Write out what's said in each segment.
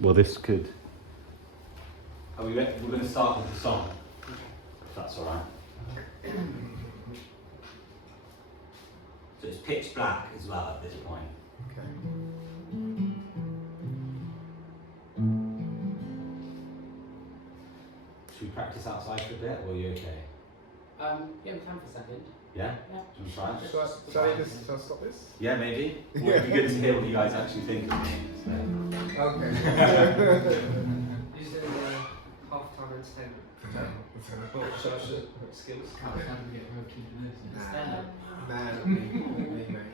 Well, this could. We're going to start with the song, if that's all right. So it's pitch black as well at this point. Okay. Should we practice outside for a bit, or are you okay? Yeah, we can for a second. Yeah? Yeah. Should we try? Shall I stop this? Yeah, maybe. Well, it'd be good to hear what you guys actually think of me. So. Okay. Is there a half-time entertainment? Skills?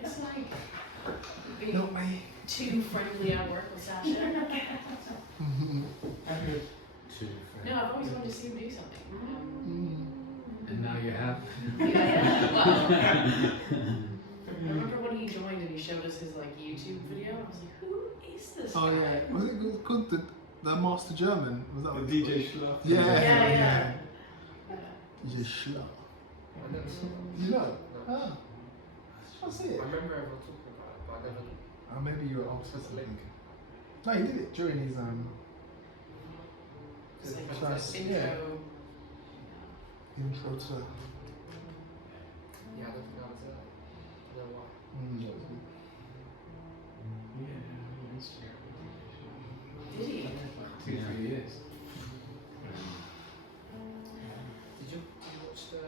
It's like being too friendly at work with Sasha. No, I've always wanted to see him do something. And now you have. Yeah. Well, I remember when he joined and he showed us his like YouTube video. I was like, who is this guy? Oh yeah. Was it called the Master German? Was that what The DJ Schluff. Yeah. Yeah. DJ Schluff. I never saw it. You know? Ah. I see it. I remember everyone talking about it, but I never. Maybe you were obsessed with thinking. No, he did it during his It's like Trust, intro. yeah. Intro to. Yeah, I don't think I was there. I don't know why. That was good. Did he? 2-3 years. Did you watch the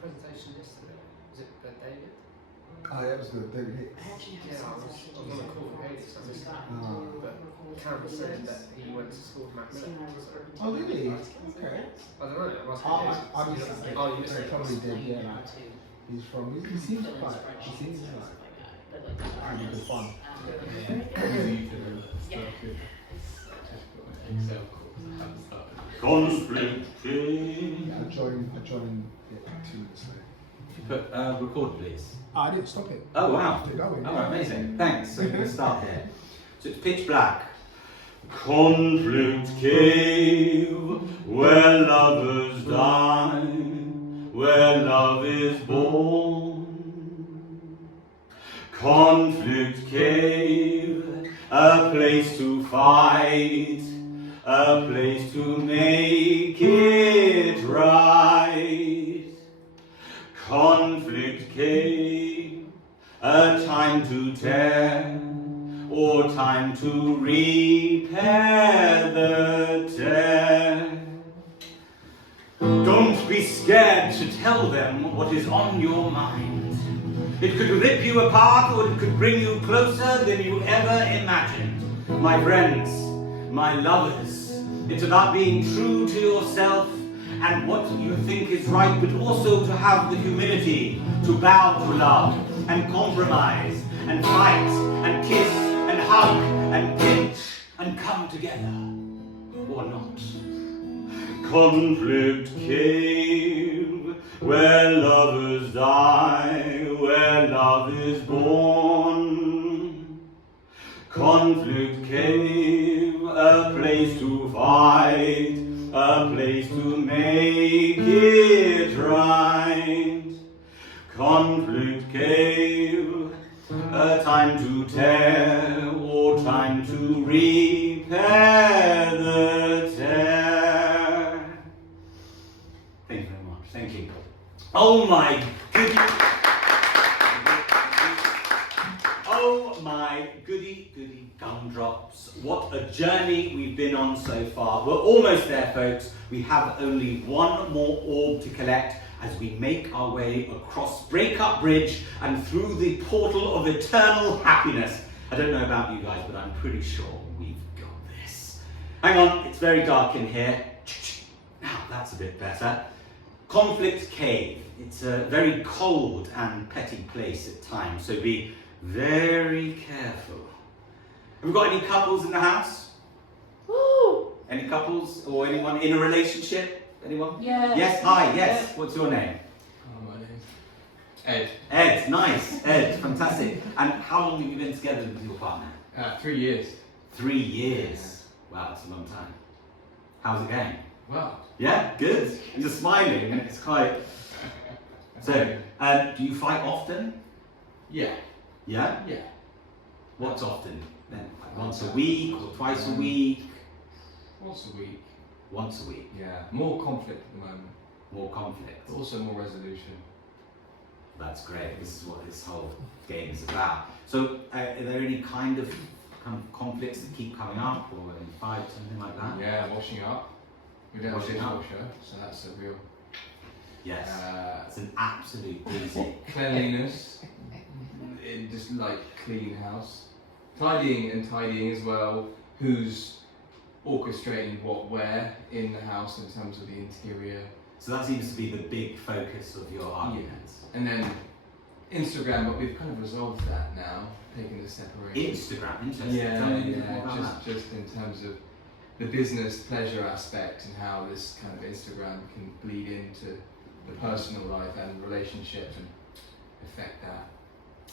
presentation yesterday? Was it David? Oh yeah, it was good. David Hicks. I actually have Yeah, I was on a call with David, so I missed that. But Cam was saying that he went to school with Matt Seth. Oh, did he? Okay. I don't know, it must be I missed that. Oh, you missed He it. probably did, yeah. He's from. He seems like. He seems like. Pretty good fun. Conflict. Yeah, I joined it 2 weeks later. Put record, please. I didn't stop it. Oh wow. Keep going. Oh, amazing. Thanks. So we'll start here. So it's pitch black. Conflict cave, where lovers die, where love is born. Conflict cave, a place to fight, a place to make it right. Conflict cave, a time to tear, or time to repair the tear. Don't be scared to tell them what is on your mind. It could rip you apart, or it could bring you closer than you ever imagined. My friends, my lovers, it's about being true to yourself and what you think is right, but also to have the humility to bow to love and compromise and fight and kiss and hug and pinch and come together, or not. Conflict cave, where lovers die, where love is born. Conflict cave, a place to fight, a place to make it right. Conflict cave, a time to tear, or time to repair the tear. Thank you very much. Thank you. Oh my goodness. Oh my goody gumdrops. What a journey we've been on so far. We're almost there, folks. We have only one more orb to collect as we make our way across Breakup Bridge and through the portal of eternal happiness. I don't know about you guys, but I'm pretty sure we've got this. Hang on, it's very dark in here. Now, that's a bit better. Conflict Cave. It's a very cold and petty place at times, so be very careful. Have we got any couples in the house? Woo! Any couples or anyone in a relationship? Anyone? Yes. Yes, hi, yes. What's your name? Oh, my name's Ed. Ed, nice. Ed, fantastic. And how long have you been together with your partner? 3 years. 3 years. Wow, that's a long time. How's it going? Wow. Yeah, good. You're smiling. It's quite... So, do you fight often? Yeah. Yeah? Yeah. What's often? Then like once a week or twice a week? Once a week. Once a week. Yeah. More conflict at the moment. More conflict. But also more resolution. That's great. This is what this whole game is about. So, are there any kind of conflicts that keep coming up, or any fights, something like that? Yeah, washing up. We don't have a Washing up. dishwasher, so that's a real. Yes. It's an absolute basic. Cleanliness. Just like clean house. Tidying as well. Who's orchestrating what where in the house in terms of the interior. So that seems to be the big focus of your arguments. And then Instagram, but we've kind of resolved that now, taking the separation. Instagram, interesting. Tell me a bit more Yeah, about that. just in terms of the business pleasure aspect and how this kind of Instagram can bleed into the personal life and relationship and affect that.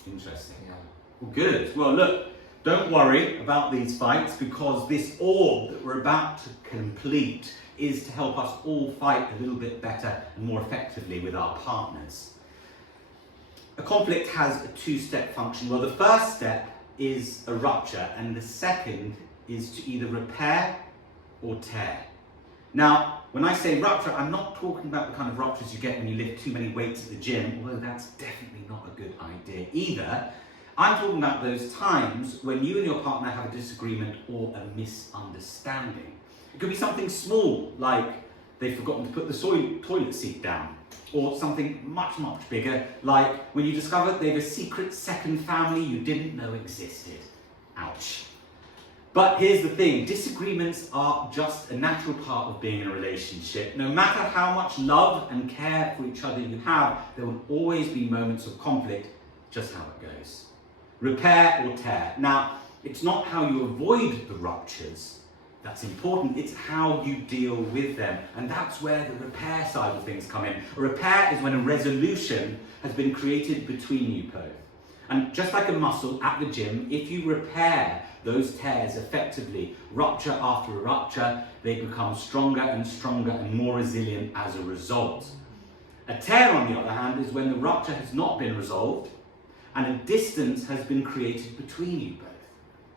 Interesting. Yeah. Well, good. Well, look, don't worry about these fights, because this orb that we're about to complete is to help us all fight a little bit better and more effectively with our partners. A conflict has a two-step function. Well, the first step is a rupture, and the second is to either repair or tear. Now, when I say rupture, I'm not talking about the kind of ruptures you get when you lift too many weights at the gym, although that's definitely not a good idea either. I'm talking about those times when you and your partner have a disagreement or a misunderstanding. It could be something small, like they've forgotten to put the toilet seat down, or something much, much bigger, like when you discover they have a secret second family you didn't know existed. Ouch. But here's the thing, disagreements are just a natural part of being in a relationship. No matter how much love and care for each other you have, there will always be moments of conflict, just how it goes. Repair or tear. Now, it's not how you avoid the ruptures that's important, it's how you deal with them. And that's where the repair side of things come in. A repair is when a resolution has been created between you both. And just like a muscle at the gym, if you repair those tears effectively, rupture after rupture, they become stronger and stronger and more resilient as a result. A tear, on the other hand, is when the rupture has not been resolved and a distance has been created between you both.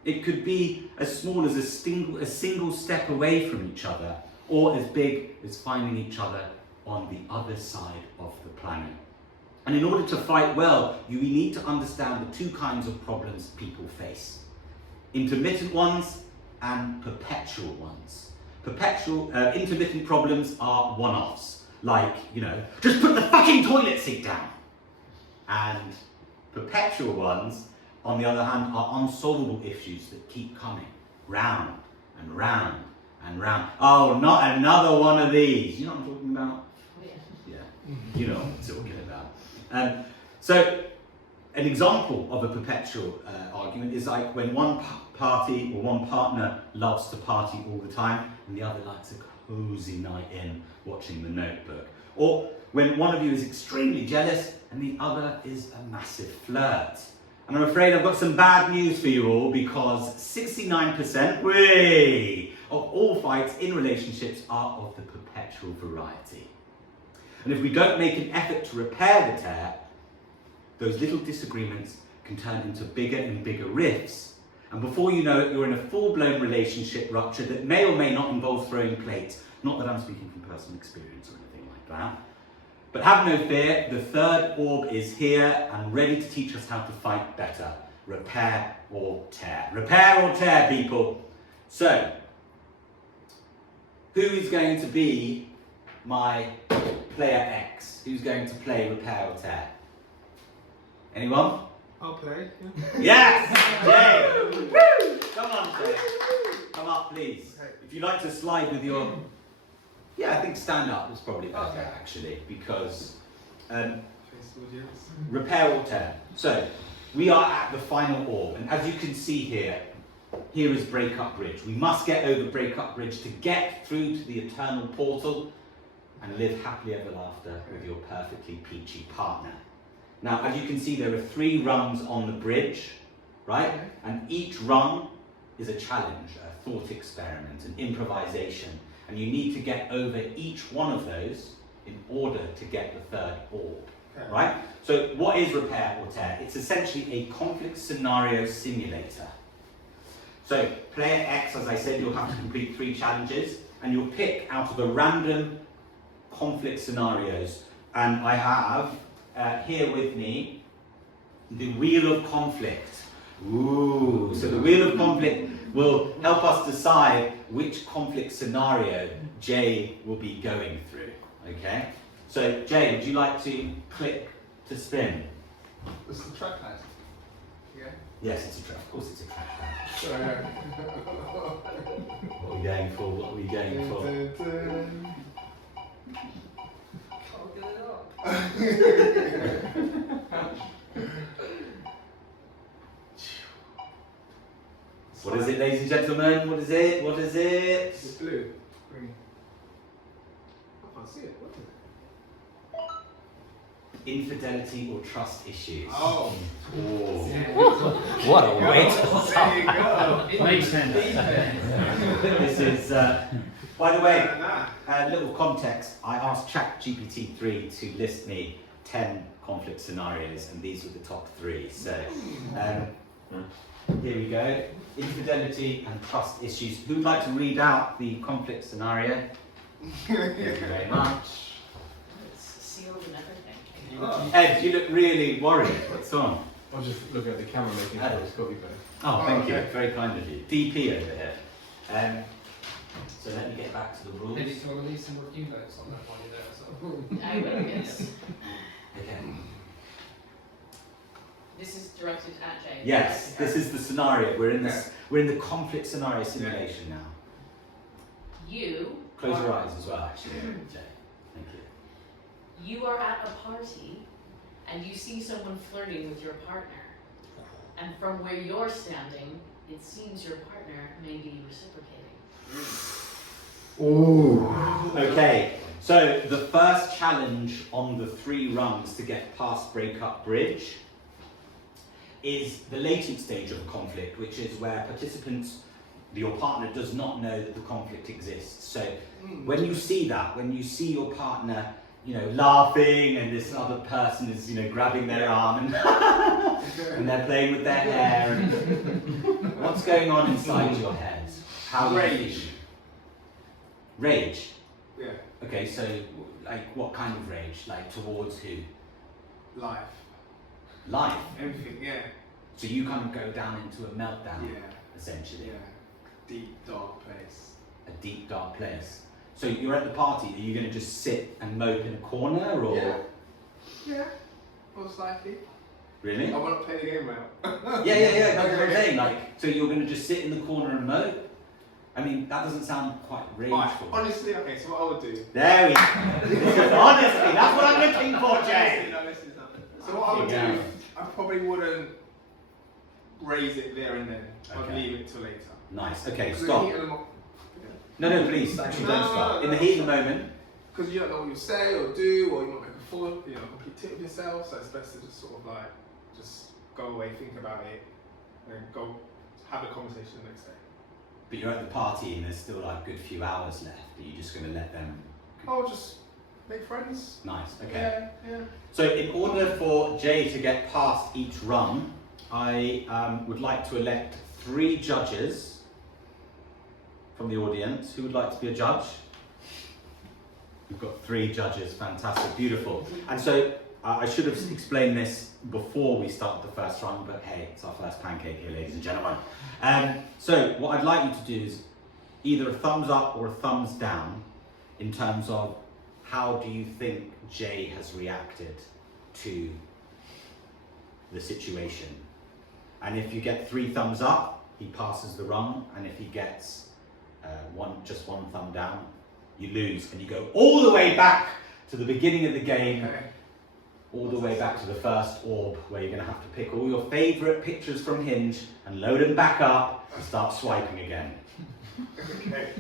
It could be as small as a single step away from each other, or as big as finding each other on the other side of the planet. And in order to fight well, you need to understand the two kinds of problems people face. Intermittent ones and perpetual ones. Intermittent problems are one-offs, like, just put the fucking toilet seat down. And perpetual ones, on the other hand, are unsolvable issues that keep coming round and round and round. Oh, not another one of these. You know what I'm talking about? Yeah, you know what I'm talking about. So, an example of a perpetual argument is like when one party or one partner loves to party all the time and the other likes a cozy night in watching The Notebook. Or when one of you is extremely jealous and the other is a massive flirt. And I'm afraid I've got some bad news for you all, because 69% of all fights in relationships are of the perpetual variety. And if we don't make an effort to repair the tear, those little disagreements can turn into bigger and bigger rifts. And before you know it, you're in a full-blown relationship rupture that may or may not involve throwing plates. Not that I'm speaking from personal experience or anything like that. But have no fear, the third orb is here and ready to teach us how to fight better. Repair or tear. Repair or tear, people. So, who is going to be my player X? Who's going to play repair or tear? Anyone? I'll play. Yes! Jay! Woo! Come on, Jay. Come up, please. If you'd like to slide with your... Yeah, I think stand up is probably better, actually, because repair or tear. So, we are at the final orb, and as you can see here is Breakup Bridge. We must get over Breakup Bridge to get through to the eternal portal and live happily ever after with your perfectly peachy partner. Now, as you can see, there are 3 rungs on the bridge, right? And each rung is a challenge, a thought experiment, an improvisation. And you need to get over each one of those in order to get the third orb, right? So what is repair or tear? It's essentially a conflict scenario simulator. So player X, as I said, you'll have to complete 3 challenges, and you'll pick out of a random conflict scenarios. And I have here with me the Wheel of Conflict. Ooh, so the Wheel of Conflict will help us decide which conflict scenario Jay will be going through. Okay? So Jay, would you like to click to spin? What's the trackpad? Yeah. Yes, it's a track. Of course, it's a trackpad. Sorry. What are we going for? What are we going for? Can't get it up. What is it, ladies and gentlemen? What is it? What is it? It's blue. Green. I can't see it. What is it? Infidelity or trust issues. Oh. What a weight. There you go. Makes sense. This is, by the way, little context. I asked ChatGPT 3 to list me 10 conflict scenarios, and these were the top 3. So, here we go. Infidelity and trust issues. Who would like to read out the conflict scenario? Thank you very much. It's sealed and everything. Oh. Ed, you look really worried. What's on? I was just looking at the camera making sure it's copy better. Oh, thank you. okay. Very kind of you. DP over here. So let me get back to the rules. Maybe you want to leave some review notes on that while you're there. So. I will, yes. Okay. This is directed at Jay. Yes, this is the scenario. We're in this. We're in the conflict scenario simulation now. You. Close your are- eyes as well, actually, Jay. Thank you. You are at a party and you see someone flirting with your partner. And from where you're standing, it seems your partner may be reciprocating. Ooh. Okay. So the first challenge on the 3 rungs to get past Breakup Bridge is the latent stage of a conflict, which is where participants, your partner does not know that the conflict exists. So when you see that, when you see your partner, laughing and this other person is, grabbing their arm and, and they're playing with their hair, and what's going on inside your head? How do you Rage. feel? Rage? Yeah. Okay, so like what kind of rage? Like towards who? Life. Life. Everything. Yeah. So you kind of go down into a meltdown, Yeah. essentially. Yeah. Deep dark place. A deep, dark place. So you're at the party, are you going to just sit and mope in a corner, or? Yeah. Yeah. Most likely. Really? I want to play the game well. Yeah, that's what I'm saying. Like, so you're going to just sit in the corner and mope? I mean, that doesn't sound quite rageful. Honestly, okay, so what I would do. There we go. Honestly, that's what I'm looking for, Jay. Listen. So what I would Yeah. do, I probably wouldn't raise it there and then. I'd Okay. leave it till later. Nice. Okay, 'Cause in stop. the heat of the No, please. Actually, don't No, stop. no, In the no. heat of the moment. Because you don't know what you say or do, or you might make a full, complete tip of yourself. So it's best to just sort of just go away, think about it, and then go have a conversation the next day. But you're at the party and there's still like a good few hours left. Are you just going to let them? Oh, just make friends. Nice. Okay. Yeah. So in order for Jay to get past each run, I would like to elect 3 judges from the audience. Who would like to be a judge? We've got 3 judges. Fantastic. Beautiful. And so I should have explained this before we start the first run, but hey, it's our first pancake here, ladies and gentlemen. So what I'd like you to do is either a thumbs up or a thumbs down in terms of how do you think Jay has reacted to the situation. And if you get 3 thumbs up, he passes the run, and if he gets just one thumb down, you lose, and you go all the way back to the beginning of the game, Okay. all the way back to the first orb, where you're going to have to pick all your favourite pictures from Hinge and load them back up and start swiping again. Okay.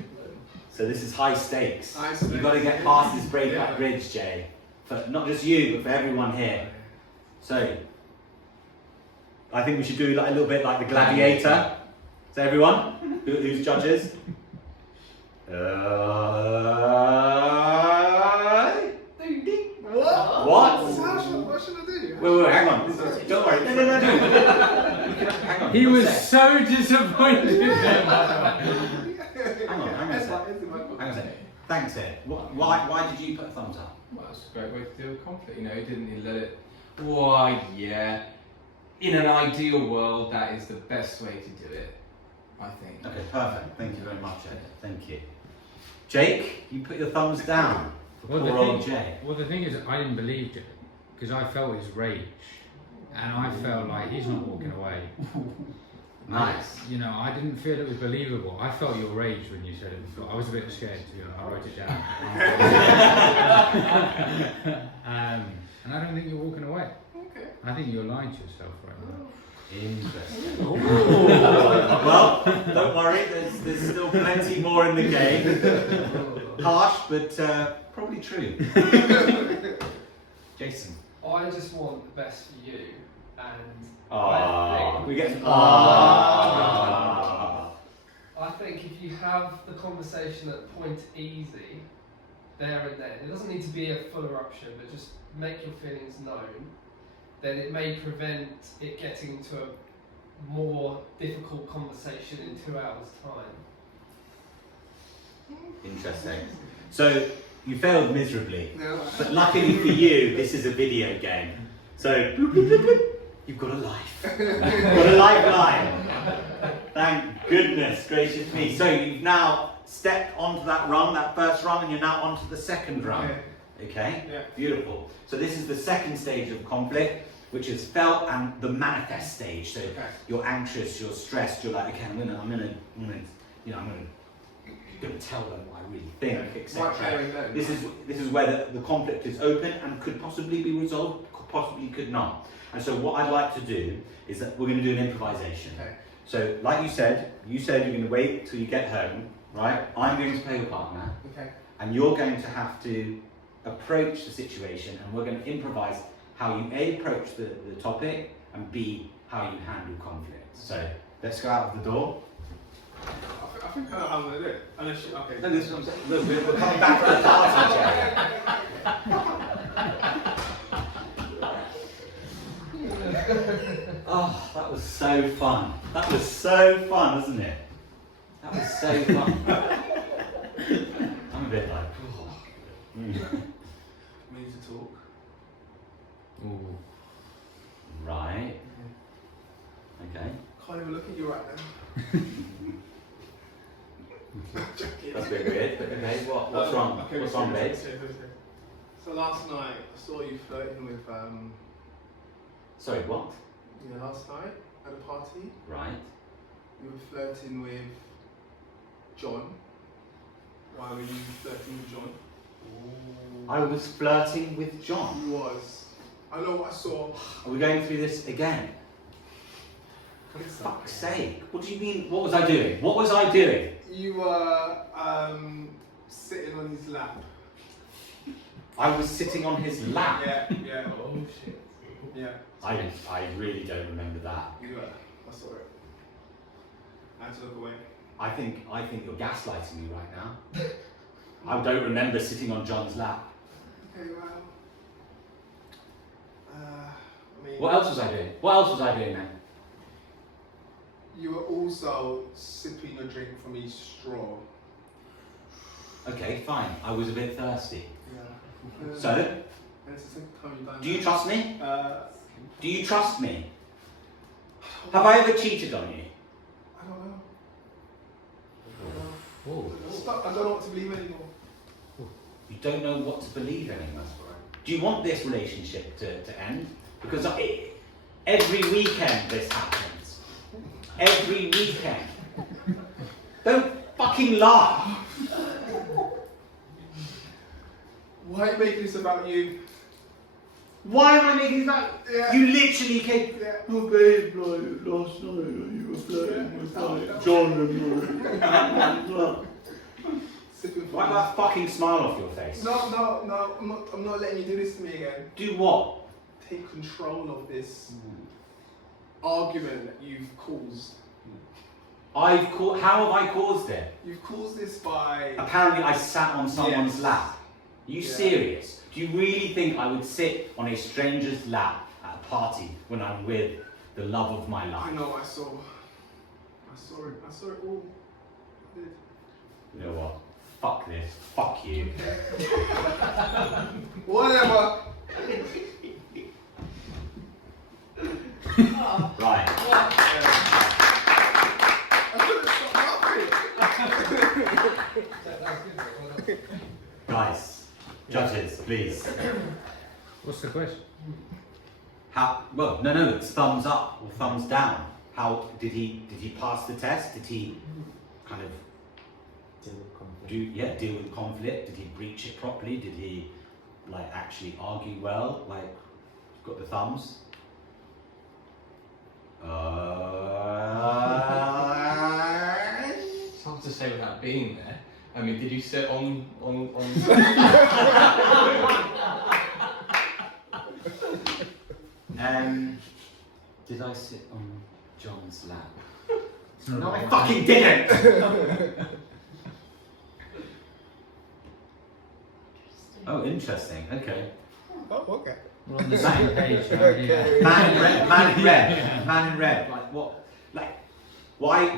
So this is high stakes. High You've got to stakes. get past this breakup Yeah. bridge, Jay. For not just you, but for everyone here. So, I think we should do like a little bit like the Gladiator. So everyone, who's judges? Ding, ding. What? What? What should I do? Wait, hang on. Don't worry. No. Hang on. on. He one was sec. so disappointed. Hang on a second. Hang on a second. Thanks, Ed. Why did you put a thumbs up? Well, that's a great way to deal with conflict. You know, he didn't let it. Why, yeah. In an ideal world, that is the best way to do it, I think. Okay, perfect. Thank you very much, Ed. Thank you. Jake, you put your thumbs down for Well, poor old Jay. Well, the thing is, I didn't believe Jay because I felt his rage, and I felt like he's not walking away. Nice. You know, I didn't feel it was believable. I felt your rage when you said it before. I was a bit scared, to be honest. I wrote it down. And I don't think you're walking away. Okay. I think you're lying to yourself right now. Interesting. Well, don't worry, there's still plenty more in the game. Harsh, but probably true. Jason. I just want the best for you, and We get I think if you have the conversation at point easy, there and then, it doesn't need to be a full eruption, but just make your feelings known, then it may prevent it getting into a more difficult conversation in 2 hours' time. Interesting. So you failed miserably, No. but luckily for you, this is a video game. So bloop, bloop, bloop, bloop, you've got a life. You've got a lifeline. Thank goodness gracious me. So you've now stepped onto that rung, that first rung, and you're now onto the second rung. Okay? Yeah. Beautiful. So this is the second stage of conflict, which is felt and the manifest stage. So you're anxious, you're stressed, you're like, okay, I'm gonna tell them what I really think, etc. This is where the conflict is open and could possibly be resolved, possibly could not. And so what I'd like to do is that we're going to do an improvisation. Okay. So like you said you're going to wait till you get home, right? I'm going to play your partner, Okay. and you're going to have to approach the situation, and we're going to improvise how you A, approach the topic, and B, how you handle conflict. So let's go out of the door. I think I know how I'm going to do it. Unless you, okay. No, this is what I'm saying. Look, we're coming back to the party, Jay. Oh, that was so fun. That was so fun, wasn't it? That was so fun. I'm a bit like, oh. We need to talk. Ooh. Right. Okay. Can't even look at you right now. That's a bit weird, but okay, what's wrong? Okay, What's wrong, babe? So last night I saw you flirting with Sorry, what? last night at a party Right. you were flirting with John. Why were you flirting with John? I was flirting with John. You was. I know what I saw. Are we going through this again? For fuck's sake. What do you mean? What was I doing? What was I doing? You were sitting on his lap. I was sitting on his lap. Yeah. Oh shit. Yeah. I really don't remember that. You were. I saw it. I had to look away. I think you're gaslighting me right now. I don't remember sitting on John's lap. Okay, well. I mean. What else was I doing? What else was I doing then? You were also sipping your drink from his straw. Okay, fine. I was a bit thirsty. Yeah. So, And it's the second time you've done do you that. trust me? Do you trust me? I Have I ever cheated on you? don't know. Ooh. Stop. I don't know what to believe anymore. You don't know what to believe anymore. Do you want this relationship to end? Because every weekend this happens. Every weekend. Don't fucking laugh. Why are you making this about you? Why am I making this about? Yeah. You literally came. Yeah. Oh babe, like last night you were flirting with like John and Sipping from Wipe that fucking smile off your face. No. I'm not letting you do this to me again. Do what? Take control of this argument that you've caused. How have I caused it? You've caused this by. Apparently I sat on someone's Yes. lap. Are you Yeah. serious? Do you really think I would sit on a stranger's lap at a party when I'm with the love of my I life. know. I saw it. I saw it all. I did. You know what? Fuck this. Fuck you. Whatever. Right. I couldn't stop laughing. That's good. Well done. Guys, judges, please. What's the question? How? Well, no, it's thumbs up or thumbs down. How did he pass the test? Did he kind of deal with conflict? Did he breach it properly? Did he like actually argue well? Like, got the thumbs. It's hard to say without being there. I mean, did you sit on? Did I sit on John's lap? No, I fucking didn't. Oh, interesting. Okay. Oh, okay. We're on the same page now, yeah. Man in red. Man in red. Man in red. Like what? Like why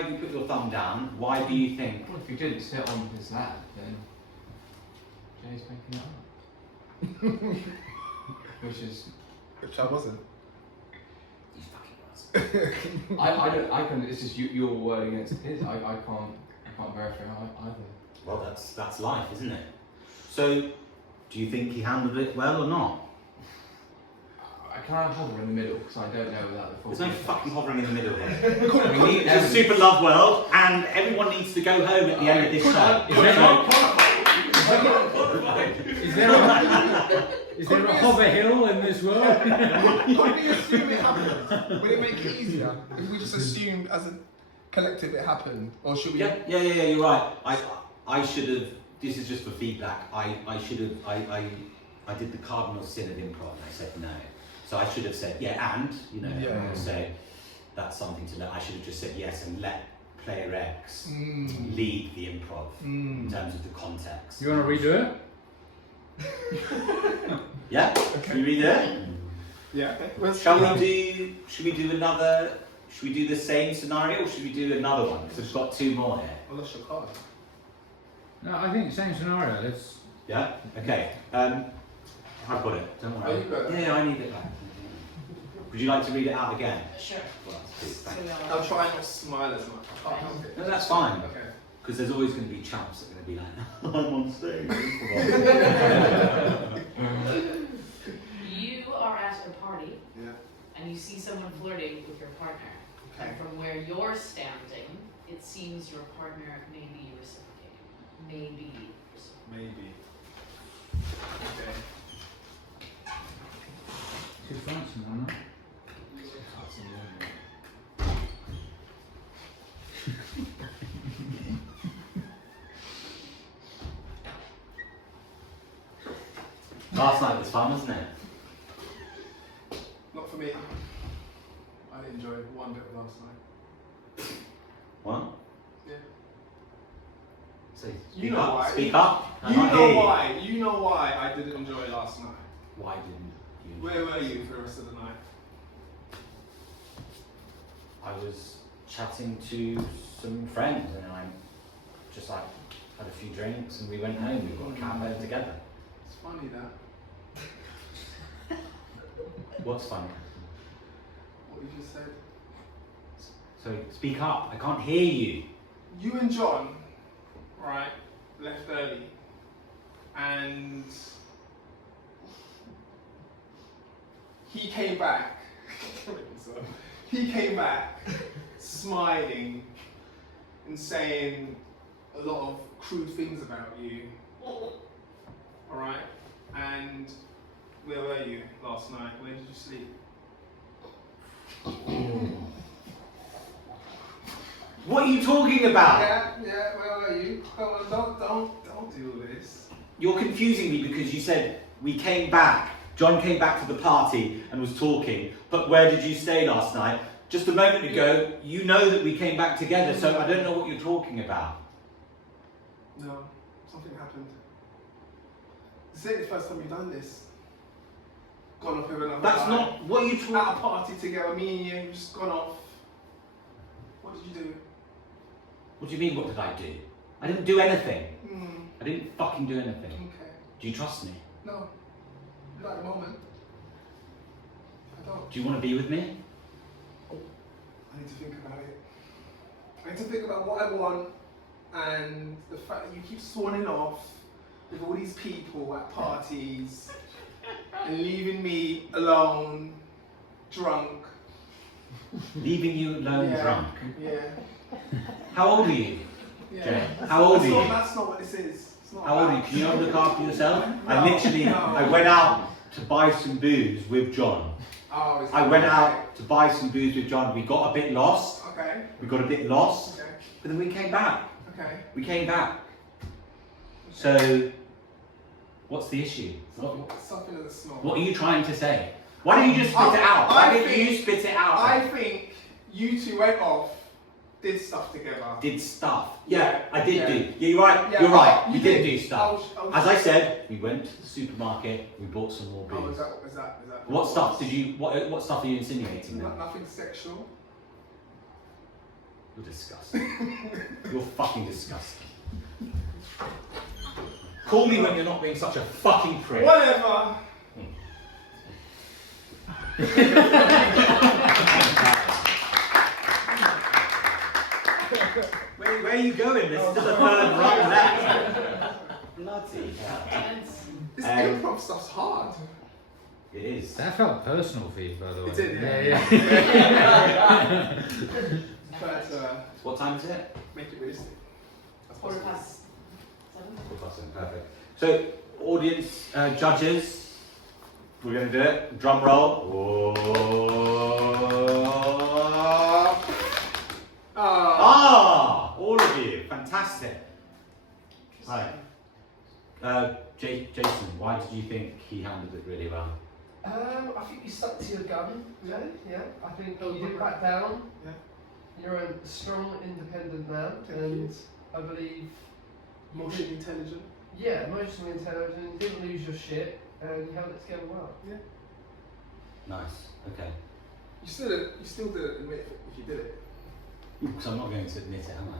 have you put your thumb down? Why do you think? Well, if you didn't sit on his lap, then Jay's making it up. Which I wasn't. You fucking was. I can. It's just your word against his. I can't verify either. Well, that's life, isn't it? So, do you think he handled it well or not? I can't hover in the middle because I don't know without the full. There's no context. fucking hovering in the middle here. We need It's a evidence. super love world, and everyone needs to go home at the end of this show. Is there a hover hill in this world? Can't we assume it happened? Would it make it easier if we just assumed as a collective it happened, or should we? Yeah, you're right. I should have. This is just for feedback. I should have. I did the cardinal sin of improv, and I said no. So I should have said and Yeah. so that's something to let. I should have just said yes and let player X Mm. lead the improv in Mm. terms of the context. You want to redo it? Yeah. Should we read it? Yeah. Okay. Let's Shall we do? Should we do another? Should we do the same scenario, or should we do another one? Because we've got two more here. Well, that's your card. No, I think same scenario. Let's. Yeah. Okay. I've got it. Don't worry. Oh, you've got it? Yeah, I need it back. Would you like to read it out again? Sure. Well, that's good, So thanks. we all- I'll try not to smile as much. I can't help it. No, that's fine. Okay. Because there's always going to be chaps that are going to be like, I'm on stage. You are at a party Yeah. and you see someone flirting with your partner. Okay. And from where you're standing, it seems your partner may be reciprocating. Maybe reciprocating. Maybe. Okay. Too fancy, man. No? Last night was fun, wasn't it? Not for me. I enjoyed one bit of last night. What? Yeah. So You speak know up. why. Speak up. I You can't know hear you. why. You know why I didn't enjoy last night. Why didn't you? Where were you for the rest of the night? I was chatting to some friends and I just like had a few drinks and we went home. We got a cab home together. It's funny that. What's funny? What you just said. So speak up. I can't hear you. You and John, right, left early, and he came back. He came back smiling and saying a lot of crude things about you. Alright? And where were you last night? Where did you sleep? What are you talking about? Yeah, where were you? Come on, don't do this. You're confusing me because you said we came back. John came back to the party and was talking, but where did you stay last night? Just a moment ago, you know that we came back together, so I don't know what you're talking about. No, something happened. This ain't the first time you've done this. gone off with another That's guy. not what you talk. At a party together, me and you just gone off. What did you do? What do you mean? What did I do? I didn't do anything. Hmm. I didn't fucking do anything. Okay. Do you trust me? No. Not at the moment. I don't. Do you want to be with me? I need to think about it. I need to think about what I want and the fact that you keep swanning off with all these people at parties and leaving me alone, drunk. Leaving you alone, Yeah. drunk. Yeah. How old are you? Yeah. Jay, how old are you? That's not what this is. It's not How old are you? about- Can you not look after yourself? No, I literally, no. I went out to buy some booze with John. Oh, is I that went okay? out to buy some booze with John. We got a bit lost. Okay. We got a bit lost, Okay. but then we came back. Okay. We came back. So, what's the issue? Something of the small. What are you trying to say? Why don't you just spit it out? I Why don't think- you spit it out? I think you two went off, did stuff together. Did stuff. Yeah, I did Yeah. do. Yeah, you're right. Yeah, You're right. you We did did. do stuff. As I said, we went to the supermarket. We bought some more Oh, booze. is that What stuff did you? What stuff are you insinuating then? Nothing sexual. You're disgusting. You're fucking disgusting. Call me when you're not being such a fucking prick. Whatever. Where are you going? There's still a third run left. Bloody hell. This Um, improv stuff's hard. It is. That felt personal for you, by the way. It did, Yeah, yeah. But What time is it? make it realistic. That's 7:15. Perfect. So, audience judges, we're going to do it. Drum roll. All of you. Fantastic. Hi. Jason, why did you think he handled it really well? I think you stuck to your gun, really. Yeah. I think you didn't back down. Yeah. You're a strong, independent man, Thank and you. I believe Emotionally intelligent. yeah, emotionally intelligent. You didn't lose your shit, and you held it together well. Nice. Okay. You still didn't admit if you did it. Because I'm not going to admit it, am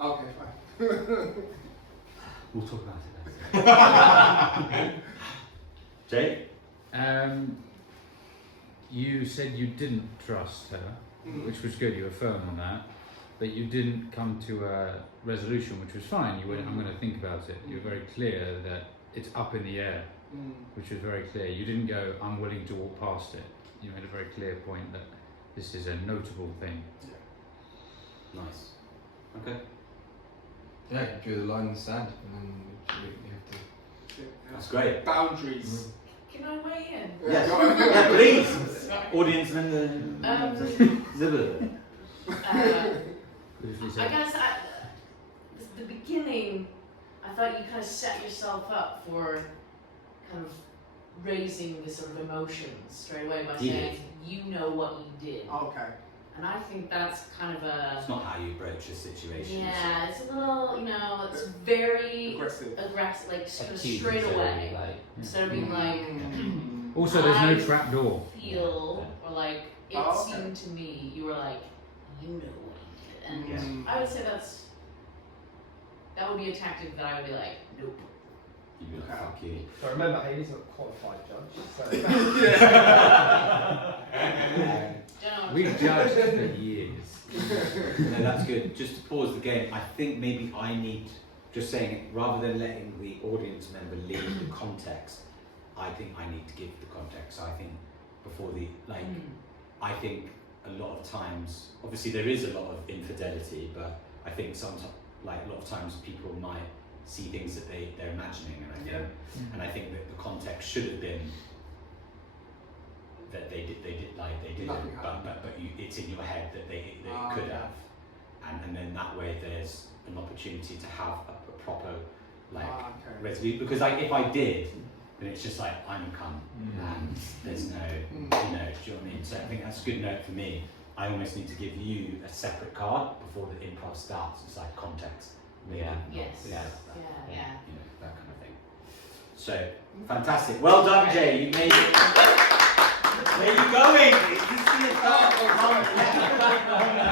I? Okay, fine. We'll talk about it later. Jay? You said you didn't trust her, which was good. You were firm on that, but you didn't come to a resolution, which was fine. You went, "I'm going to think about it." You were very clear that it's up in the air, which was very clear. You didn't go, "I'm willing to walk past it." You made a very clear point that this is a notable thing. Nice. Okay. Yeah, you drew the line in the sand, and then you have to. That's great. Boundaries. Can I weigh in? Yes. Go on. Yeah, please. Audience and then Zibber. Beautifully I said. guess the beginning, I thought you kind of set yourself up for kind of raising this sort of emotions straight away by You saying you know what you did. Okay. And I think that's kind of It's not how you broach a situation. yeah, it's a little, it's very Aggressive. like sort of Accusatory, straight away. like, Instead of being like, Also, there's I no trap door. feel, or like, it Oh, okay. seemed to me, you were like, you know what you did. And Mm. I would say that would be a tactic that I would be like, nope. You'd be like, Okay. fuck you. But remember, Haley's not a qualified judge, so Don't. We've judged for years. No, that's good. Just to pause the game, I think maybe I need, just saying it, rather than letting the audience member lead the context, I think I need to give the context. So I think before I think a lot of times, obviously there is a lot of infidelity, but I think sometimes, a lot of times people might see things that they're imagining, and I think that the context should have been that they didn't, Nothing but it's in your head that they could okay. have, and then that way there's an opportunity to have a proper Okay. resolution. Because if I did, then it's just like I'm a cunt, and there's no, do you know what I mean? So I think that's a good note for me. I almost need to give you a separate card before the improv starts. It's like context. Yeah. Yes. Yeah. Yeah. You know, that kind of thing. So fantastic. Well done, Jay. You made it. Where are you going? It's just in the dark.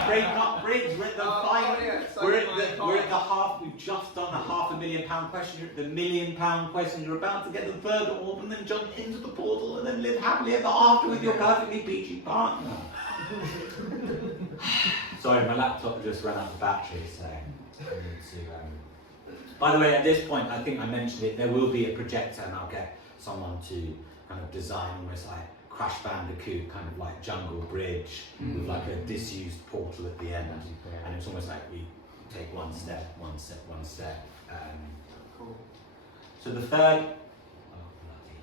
Break up bridge. We're at the final. yeah, so We're my at car. the half. We've just done a £500,000 question. You're at the £1 million question. You're about to get the third orb and then jump into the portal and then live happily ever after with your perfectly peachy partner. Sorry, my laptop just ran out of battery, so I need to. By the way, at this point, I think I mentioned it. There will be a projector, and I'll get someone to kind of design almost like Crash Bandicoot, kind of like Jungle Bridge, with like a disused portal at the end, and it's almost like we take one step. Cool. So the third. Oh bloody!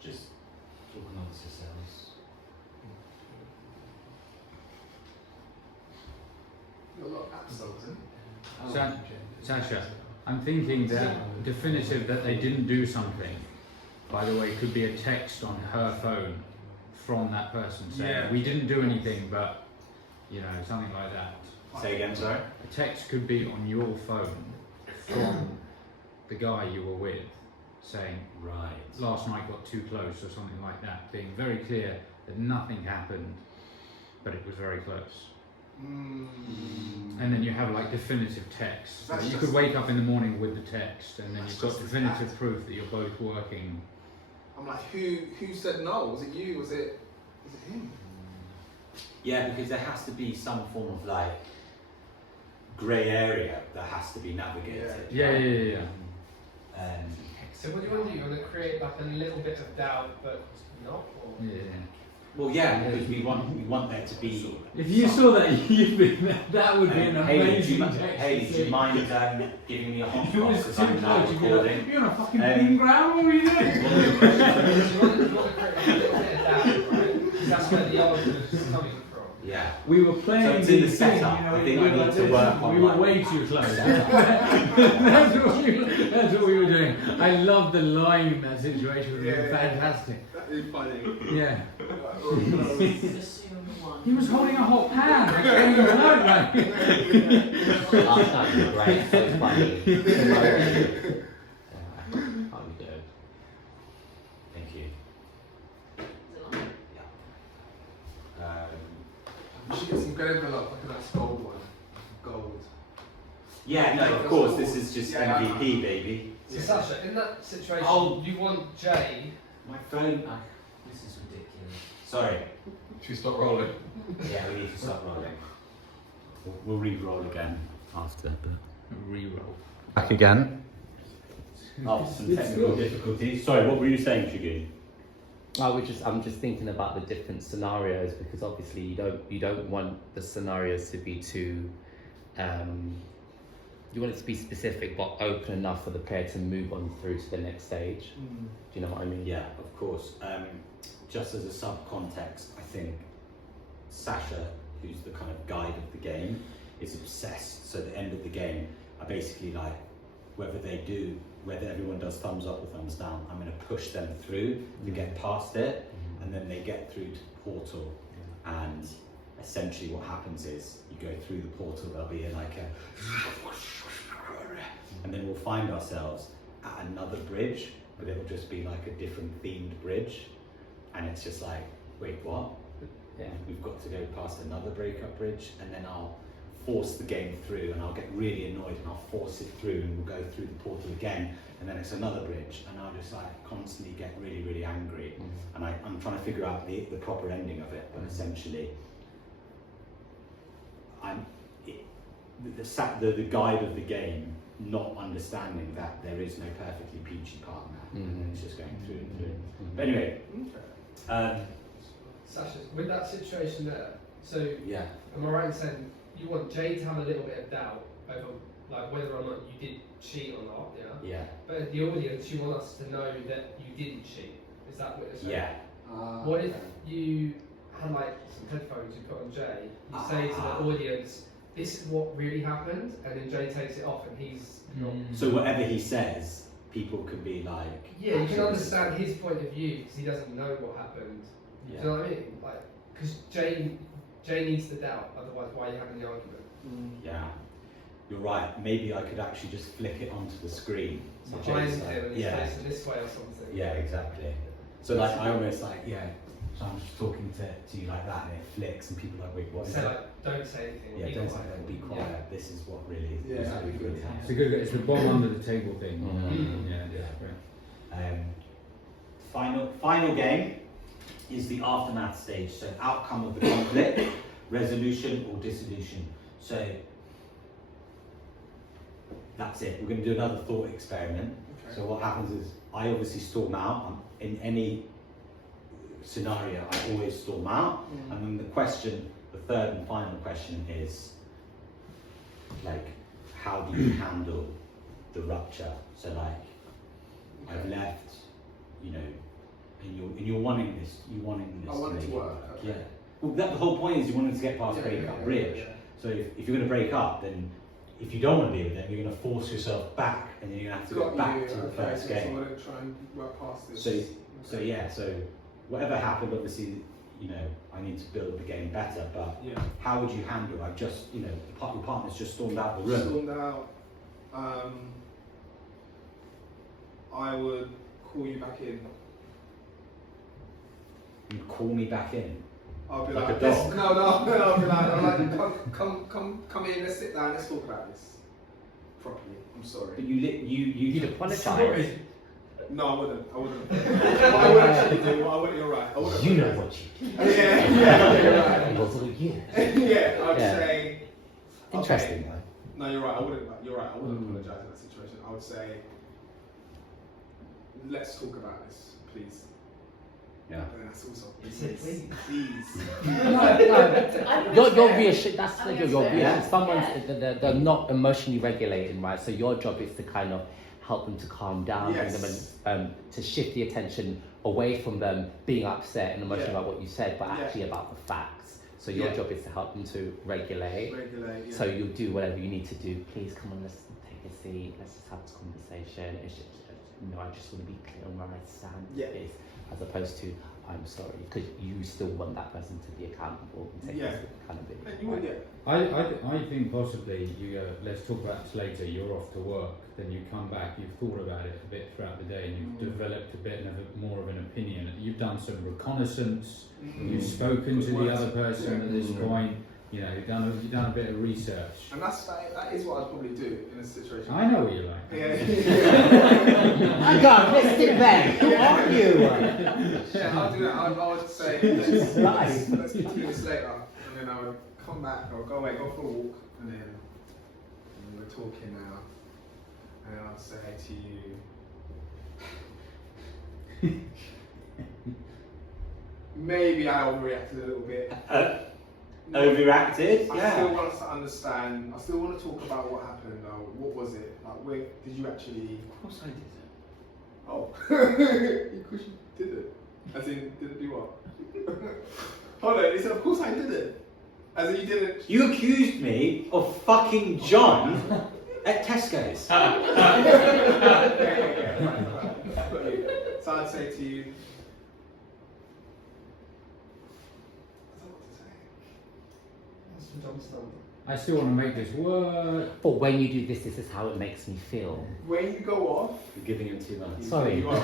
Just talk amongst yourselves. You've got a lot of episodes, isn't it? Sasha, I'm thinking that definitive that they didn't do something, by the way, could be a text on her phone from that person saying, Yeah. we didn't do anything, but, you know, something like that. Say again, sorry. A text could be on your phone from the guy you were with saying, Right. last night got too close or something like that, being very clear that nothing happened, but it was very close. And then you have like definitive text. So That's you just- could wake up in the morning with the text, and then That's you've got just as definitive bad. proof that you're both working. I'm like, who said no? Was it you? Was it him? Yeah, because there has to be some form of like grey area that has to be navigated. Yeah. So what do you want to do? You want to create like a little bit of doubt, but not? Or? Yeah. Well, yeah, because we want there to be. If you saw that, you'd be, that would be an Haley, do you, amazing text. Haley, to do you see. mind giving me a hot If it was because too I'm now close, you'd be recording? like, you're on a fucking Um, playing ground, what are you doing? you want to create like a little bit of doubt, right? Because that's where the argument is coming from. Yeah. We were playing So it's in the thing, setup. you know, I think we I were need like to this, work on we were like- way too close. That's what we were doing. I love the line in that situation. It was Yeah. fantastic. That is funny. Yeah. Assume one. He was holding a hot pan. I can't even know, like. Last time was great, so it's funny. Can't be good. Thank you. Is it on? We should get some good envelope, like a nice gold one. Gold. Yeah, no, of course, this is just Yeah, MVP, baby. So Sasha, in that situation, Oh. you want Jay. My phone. This is ridiculous. Sorry. Should we stop rolling? Yeah, we need to stop rolling. We'll re-roll again after. Reroll. Back again. After some technical difficulties. Sorry, what were you saying, Shiggy? I'm just thinking about the different scenarios because obviously you don't want the scenarios to be too you want it to be specific but open enough for the player to move on through to the next stage. Do you know what I mean? Yeah, of course. Just as a sub-context, I think Sasha, who's the kind of guide of the game, is obsessed. So at the end of the game, I basically like, whether everyone does thumbs up or thumbs down, I'm going to push them through to get past it, and then they get through to the portal. And essentially what happens is, you go through the portal, there'll be like a... And then we'll find ourselves at another bridge, but it'll just be like a different themed bridge. And it's just like, wait, what? Yeah. We've got to go past another breakup bridge, and then I'll force the game through, and I'll get really annoyed, and I'll force it through, and we'll go through the portal again, and then it's another bridge, and I'll just like constantly get really, really angry. And I'm trying to figure out the proper ending of it, but essentially, the guide of the game, not understanding that there is no perfectly peachy partner, and then it's just going through and through. But anyway, Sasha, with that situation there, so yeah. am I right in saying you want Jay to have a little bit of doubt over like whether or not you did cheat or not, yeah? Yeah. But as the audience, you want us to know that you didn't cheat. Is that what you're saying? Yeah. What if you had like some headphones you put on Jay, you say to the audience, this is what really happened, and then Jay takes it off and he's not. So whatever he says, people can be like. Yeah, you can actually, understand his point of view because he doesn't know what happened. Yeah. Do you know what I mean? Like, because Jay needs the doubt, otherwise why are you having the argument? Yeah. You're right. Maybe I could actually just flick it onto the screen. So Behind Jay's him like, and he's yeah. facing this way or something. Yeah, exactly. So like I almost like, yeah, So I'm just talking to you like that, and it flicks, and people are like, wait, what is So it? like, don't say anything. Yeah, be don't quiet. say that, be quiet. This is what really Yeah, is that'd be good. It's a good. It's the bomb under the table thing. Mm. Yeah. Great. Final game is the aftermath stage. So outcome of the conflict, resolution or dissolution. So that's it. We're going to do another thought experiment. Okay. So what happens is I obviously storm out. In any scenario, I always storm out. And then the question, the third and final question is like, how do you handle the rupture? So like, I've left, you know, and you're wanting this, I want it to work. Okay. Yeah. Well, the whole point is you wanted to get past breakup bridge. Yeah. So if you're going to break up, then if you don't want to be with them, you're going to force yourself back, and then you're going to have to go back to the first So I game. want to try and work past this. So yeah, so whatever happened, obviously, you know, I need to build the game better. But Yeah. how would you handle? I've just, you know, your partner's just stormed out the room. Stormed out. I would call you back in. You'd call me back in. I'll be Like like, a dog. no, I'll be like, come in, let's sit down, let's talk about this properly. I'm sorry. But you'd Apologise. No, I wouldn't. What I would actually do, you're right. I wouldn't. You know what you do. Yeah, you're right. It was all you. Yeah, I'd Yeah. say. Interesting, Okay. though. No, you're right. I wouldn't. You're right. I wouldn't apologise in that situation. I would say, let's talk about this, please. Yeah. And that's also Say please. please. You're reassured. That's I the think you're it's fair. reassured. Someone's Yeah. they're not emotionally regulating, right? So your job is to kind of help them to calm down, bring Yes. them and to shift the attention away from them being upset and emotional Yeah. about what you said, but Yeah. actually about the facts. So your Yeah. job is to help them to regulate. Regulate. Yeah. So you'll do whatever you need to do. Please come on, let's take a seat. Let's just have this conversation. It's just, you know, I just want to be clear on where I stand with Yeah. this, as opposed to I'm sorry, because you still want that person to be accountable and take Yeah. accountability. And you would get. I think possibly you go, let's talk about this later, you're off to work, then you come back, you've thought about it a bit throughout the day, and you've developed a bit more of an opinion. You've done some reconnaissance, you've spoken to the other person at this point, you know, you've done a bit of research. And that is what I'd probably do in a situation. I know what you're like. Yeah. Hang on, let's sit there. Who are you? Yeah, I'll do that. I would say, Right. let's continue this later. And then I would come back, I would go away, go for a walk, and then we're talking now. And I'll say to you, maybe I overreacted a little bit. Overreacted? I Yeah. still want us to understand. I still want to talk about what happened. What was it? Like, where did you actually? Of course I did. Oh, of course you didn't. As in, didn't do what? Hold on. He said, of course I didn't. As in, you didn't. You accused me of fucking John at Tesco's. Right. So I'd say to you. I don't know what to say. That's from Johnston. I still want to make this work. But when you do this is how it makes me feel. When you go off. You're giving him 2 months. Sorry. You are.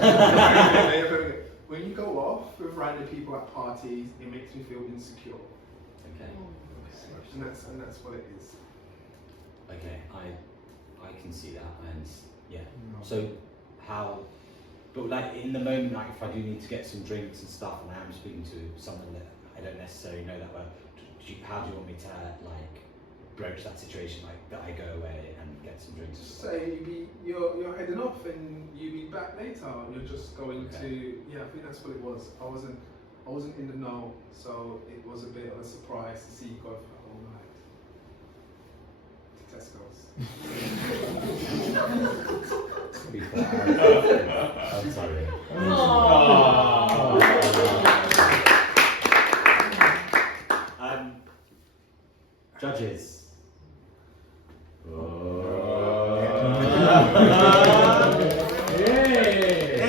When you go off with random people at parties, it makes me feel insecure. Okay. And that's what it is. Okay. I can see that, and yeah. So how? But like in the moment, like if I do need to get some drinks and stuff, and I am speaking to someone that I don't necessarily know that well, how do you want me to like broach that situation? Like that I go away and get some drinks. Say you're heading off and you be back later. You're just going Okay. to I think that's what it was. I wasn't in the know, so it was a bit of a surprise to see you go for the whole night to Tesco's. To be fair, I'm sorry. Judges.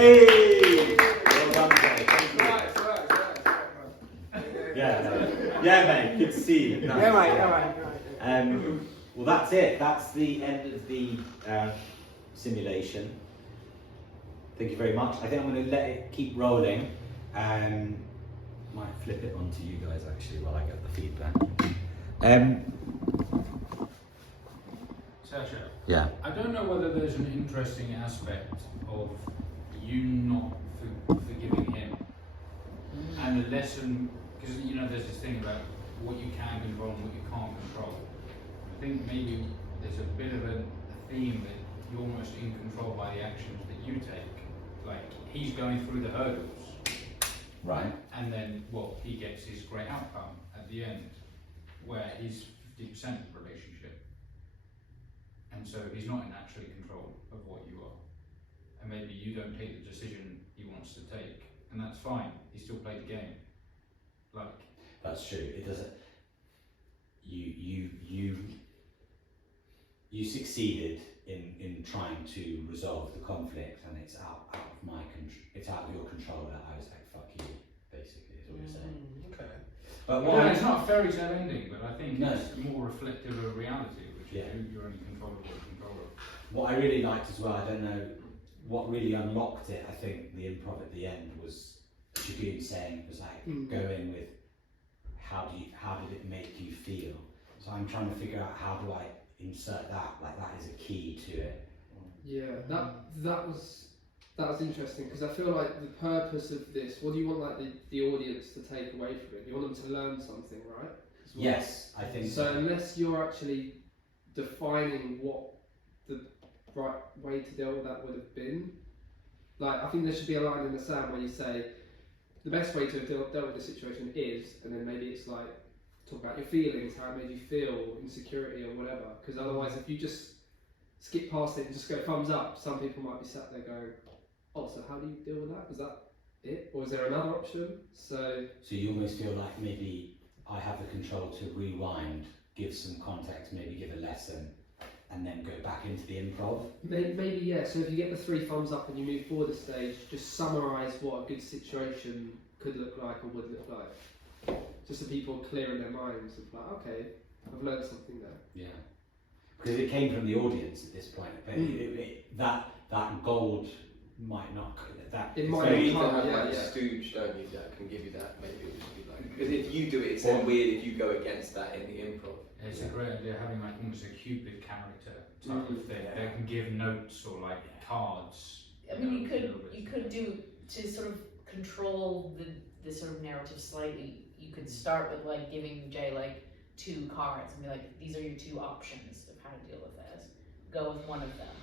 Hey! Well done, Jay. Thank you. Yeah, no. Yeah, mate. Good to see you. Nice. Well, that's it. That's the end of the simulation. Thank you very much. I think I'm going to let it keep rolling. might flip it onto you guys actually while I get the feedback. Sasha, Yeah. I don't know whether there's an interesting aspect of you not forgiving him and the lesson, because you know there's this thing about what you can control and what you can't control. I think maybe there's a bit of a theme that you're almost in control by the actions that you take. Like he's going through the hurdles, Right. and then well he gets his great outcome at the end, where he's 50% of the relationship. And so he's not in actual control of what you are. And maybe you don't take the decision he wants to take. And that's fine. He still played the game. Like, That's true. It doesn't. You succeeded in trying to resolve the conflict, and it's out of my it's out of your control. That I was like, "Fuck you," basically, is what you're saying. Okay. But well, what it's not a fairy tale ending, but I think No. it's more reflective of reality, which Yeah. is you're in control of what you're in control of. what I really liked as well, I don't know, what really unlocked it, I think the improv at the end was Shagun saying, was like, go in with how did it make you feel? So I'm trying to figure out how do I insert that, like that is a key to it. Yeah, that was interesting because I feel like the purpose of this. What do you want like the audience to take away from it? You want them to learn something, right? As well. Yes, I think So unless you're actually defining what the right way to deal with that would have been, like I think there should be a line in the sand where you say the best way to have dealt with the situation is, and then maybe it's like talk about your feelings, how it made you feel, insecurity or whatever. Because otherwise, if you just skip past it and just go thumbs up, some people might be sat there going, "Oh, so how do you deal with that? Is that it, or is there another option?" So you almost feel like maybe I have the control to rewind, give some context, maybe give a lesson, and then go back into the improv. maybe yeah. So if you get the 3 thumbs up and you move forward a stage, just summarise what a good situation could look like or would look like. Just so people are clear in their minds of like, okay, I've learned something there. Yeah, because it came from the audience at this point, but that gold might not. That It it's might very- You need to come, have yeah, like yeah. a stooge, don't you, that can give you that, maybe it would just be like, because if you do it, it's then weird if you go against that in the improv. It's a great idea having like almost a Cupid character type of thing. They can give notes or like cards. I mean, you know, a little could bit. do to sort of control the sort of narrative slightly. You could start with like giving Jay like 2 cards and be like, these are your 2 options of how to deal with this. Go with one of them,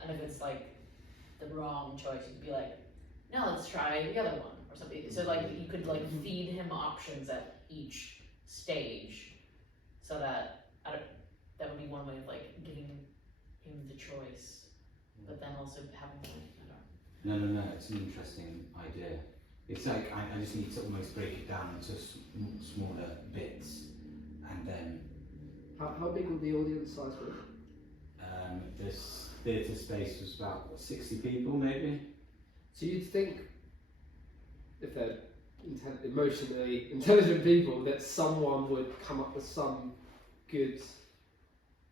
and if it's like the wrong choice, you'd be like, now let's try the other one or something. So like you could like feed him options at each stage, so that that would be one way of like giving him the choice, but then also having No, it's an interesting idea. It's like I just need to almost break it down into smaller bits, and then How big would the audience size be? this theatre space was about 60 people maybe. So you'd think, if they're emotionally intelligent people, that someone would come up with some good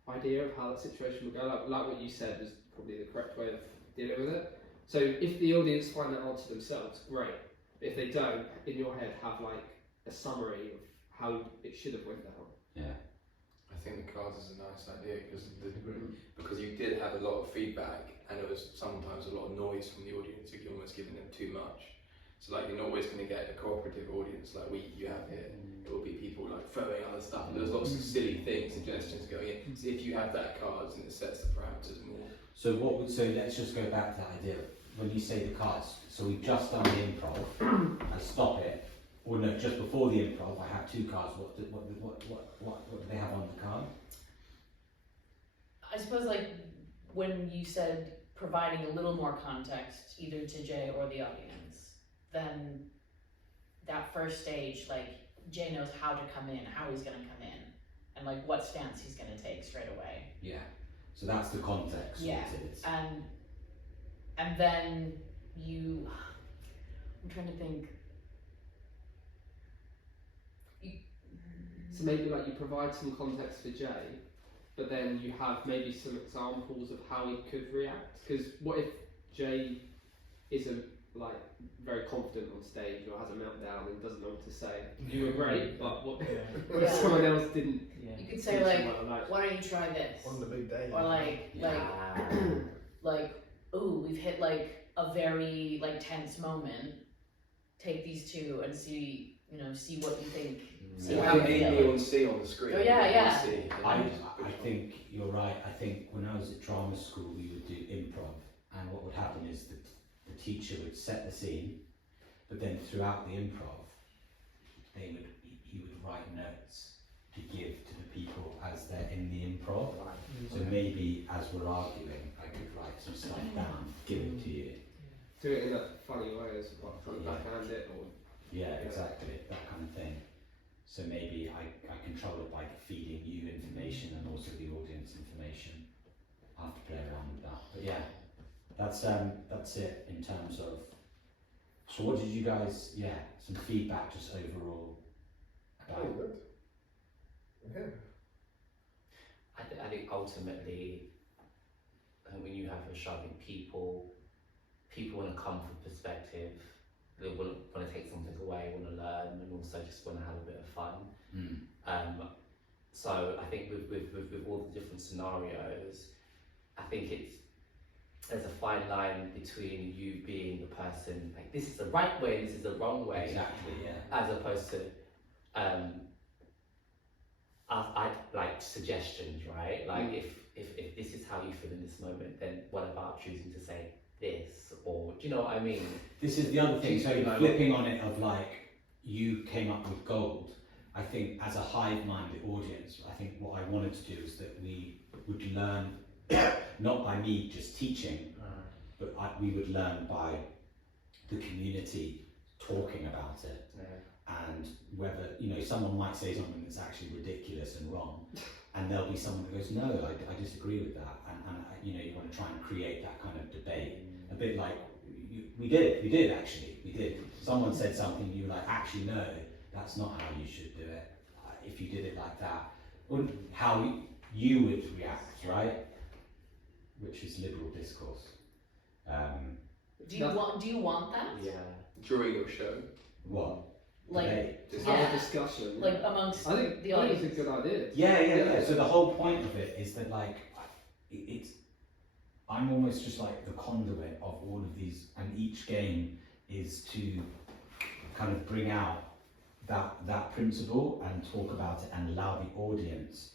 idea of how that situation would go. Like what you said was probably the correct way of dealing with it. So if the audience find that answer themselves, great. If they don't, in your head, have like a summary of how it should have went down. Yeah. I think the cards is a nice idea because you did have a lot of feedback and it was sometimes a lot of noise from the audience. You're almost giving them too much. So like you're not always going to get a cooperative audience like you have here. It will be people like throwing other stuff. And there's lots of silly things, suggestions going in. So if you have that cards and it sets the parameters more. So let's just go back to that idea. When you say the cards, so we've just done the improv. I stop it. Or no, just before the improv, I have 2 cards. What do they have on the card? I suppose like when you said providing a little more context either to Jay or the audience, then that first stage, like Jay knows how to come in, how he's gonna come in, and like what stance he's gonna take straight away. Yeah. So that's the context. Yeah. And then I'm trying to think. So maybe like you provide some context for Jay, but then you have maybe some examples of how he could react. Because what if Jay is a like very confident on stage or has a meltdown and doesn't know what to say. You were great, but what Yeah. someone else didn't. You could say like, why don't you try this? On the big day. Or like, ooh, we've hit like a very like tense moment. Take these two and see, see what you think. See You how have you feel. Amy on C on the screen. Oh, yeah, yeah. I think you're right. I think when I was at drama school, we would do improv, and what would happen is that the teacher would set the scene, but then throughout the improv, he would write notes to give to the people as they're in the improv. So maybe as we're arguing, I could write some stuff down, give it to you. Do it in a funny way, as well, kind of Yeah. backhand it, or Yeah, exactly, that kind of thing. So maybe I control it by feeding you information and also the audience information. I have to play around with that. But yeah, that's it in terms of. So what did you guys? Yeah, some feedback just overall. Oh, good. Yeah. I think ultimately, when you have a show, I think people want to come from perspective. They want to take something away, want to learn, and also just want to have a bit of fun. So I think with all the different scenarios, I think there's a fine line between you being the person like this is the right way, this is the wrong way, Exactly. Yeah. as opposed to I like suggestions, right? Like if this is how you feel in this moment, then what about choosing to say this, or do you know what I mean? This is the other thing. So flipping on it of like you came up with gold. I think as a hive-minded audience, I think what I wanted to do is that we would learn not by me just teaching, but we would learn by the community talking about it. And whether, someone might say something that's actually ridiculous and wrong, and there'll be someone that goes, no, I disagree with that, and you want to try and create that kind of debate, a bit like we did. Someone said something, you were like, actually no, that's not how you should do it. If you did it like that, how you would react, right? Which is liberal discourse. Do you want that? Yeah. During your show. What? Like, Debate. just have a discussion. like amongst I think the it's audience. a good idea. Yeah. So the whole point of it is that like, I'm almost just like the conduit of all of these, and each game is to kind of bring out that principle and talk about it and allow the audience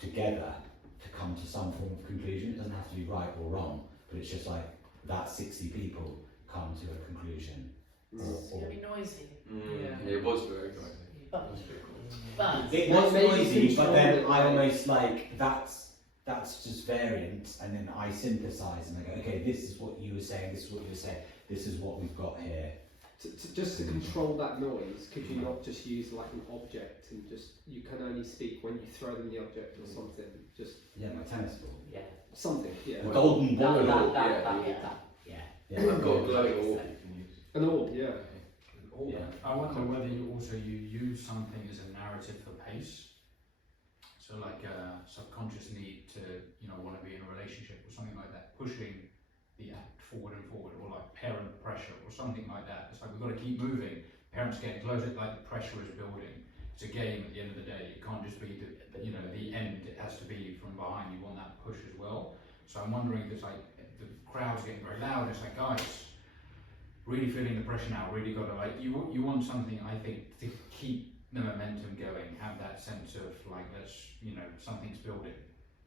together to come to some form of conclusion. It doesn't have to be right or wrong, but it's just like that 60 people come to a conclusion. It's gonna be noisy. It was very noisy. But It was Maybe noisy, but then control it, I right? almost like that's just variant, and then I synthesize and I go, okay, this is what you were saying, this is what you were saying, this is what we've got here. Just to control that noise, could you not just use like an object and just you can only speak when you throw them the object or something? Just Yeah, my tennis ball. yeah. something, yeah. The golden ball. Yeah. Yeah. I've got a glowing orb you can use. An orb, yeah. Yeah. I wonder whether you use something as a narrative for pace. So like a subconscious need to, want to be in a relationship or something like that, pushing the act forward and forward, or like parent pressure or something like that. It's like we've got to keep moving. Parents getting closer, like the pressure is building. It's a game at the end of the day. It can't just be the end. It has to be from behind. You want that push as well. So I'm wondering if it's like the crowd's getting very loud. It's like, guys, really feeling the pressure now. Really got to you want something, I think, to keep the momentum going. Have that sense of like something's building.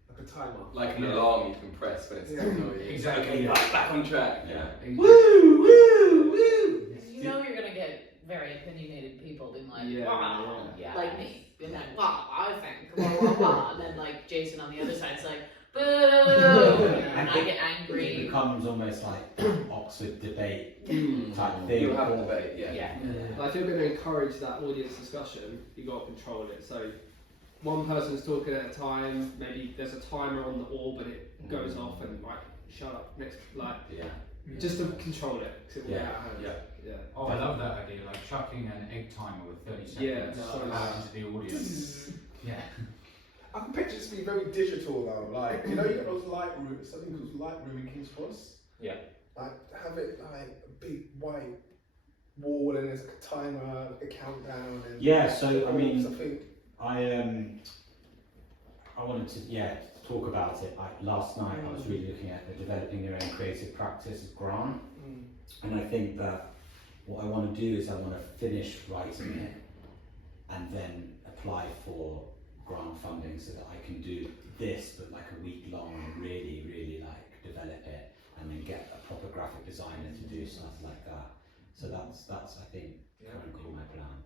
Like a timer. Like an alarm you can press when it's too noisy. Exactly. Okay, right, back on track. Yeah. Woo! You're gonna get very opinionated people being like, Yeah, wow, yeah. like me, being like, wow, I think, blah, and then like Jason on the other side's like, boo, and I get It angry. becomes almost like Oxford debate type thing. You'll have a debate, yeah. Like if you're going to encourage that audience discussion, you've got to control it. So one person's talking at a time, maybe there's a timer on the orb and it goes off and like, shut up, next, like, Yeah. just to control it. 'Cause it will get Yeah, out of hand. yeah. Yeah. Oh, I love that idea, like chucking an egg timer with 30 seconds Yeah, so out into the audience. Yeah. I can picture this being very digital though, like, you got those light rooms, I think it was Lightroom in King's Cross? Yeah. Like have it like a big white wall and there's like a timer, like a countdown. And Yeah, so I mean, I think. I wanted to talk about it. Last night I was really looking at the developing your own creative practice grant, and I think that what I want to do is I want to finish writing it and then apply for grant funding so that I can do this, but like a week long and really like develop it and then get a proper graphic designer to do stuff like that. So that's I think currently my plan.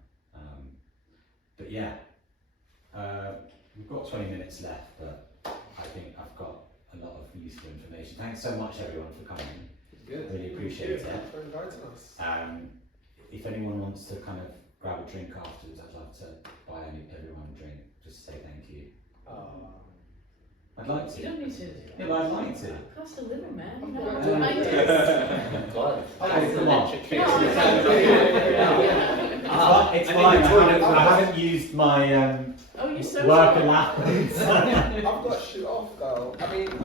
But yeah. We've got 20 minutes left, but I think I've got a lot of useful information. Thanks so much everyone for coming. Good. Really appreciate it. Thanks for inviting us. If anyone wants to kind of grab a drink afterwards, I'd love to buy everyone a drink. Just to say thank you. I'd like to. You don't need to. Yeah, but I'd like to. Cost of living, man. You know Yeah. how to make this. God. Okay, come on. No, It's fine. I haven't used my Oh, you're so work sorry. allowance. I've got shit off, girl. I mean.